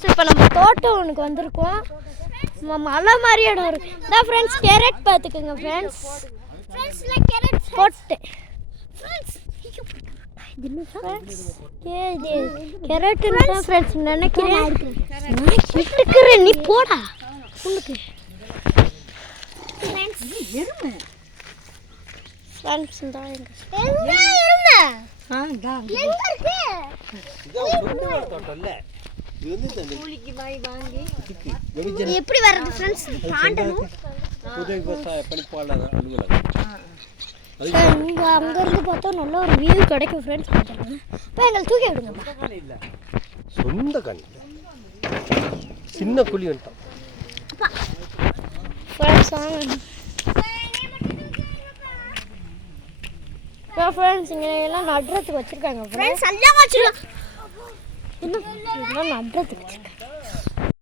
So இப்போ நம்ம தோட்டம் ஒன்றுக்கு வந்திருக்கோம். மலை மாதிரி இடம் இருக்குது. இதான் ஃப்ரெண்ட்ஸ் கேரட் பார்த்துக்குங்க ஃப்ரெண்ட்ஸ். போட்டு கேரட்டுன்னு தான் ஃப்ரெண்ட்ஸ் நினைக்கிறேன். கிட்டுக்கிறேன் நீ போடா உங்களுக்கு ஃப்ரெண்ட்ஸ் தான் எப்படி வர்றது ஃப்ரெண்ட்ஸ் தாண்டணும். இங்கே அங்கேருந்து பார்த்தா நல்ல ஒரு வியூ கிடைக்கும் ஃப்ரெண்ட்ஸ். இப்போ எங்களை தூக்கி விடுங்க. சொந்த கண் சின்ன குழி வந்துட்டோம் ஃப்ரெண்ட்ஸ். வாங்க ஃப்ரெண்ட்ஸ், இங்கே எல்லாம் நடுறதுக்கு வச்சுருக்காங்க ஃப்ரெண்ட்ஸ். எல்லாம் வச்சுருக்காங்க. இன்னும் நடுறதுக்கு வச்சுருக்காங்க.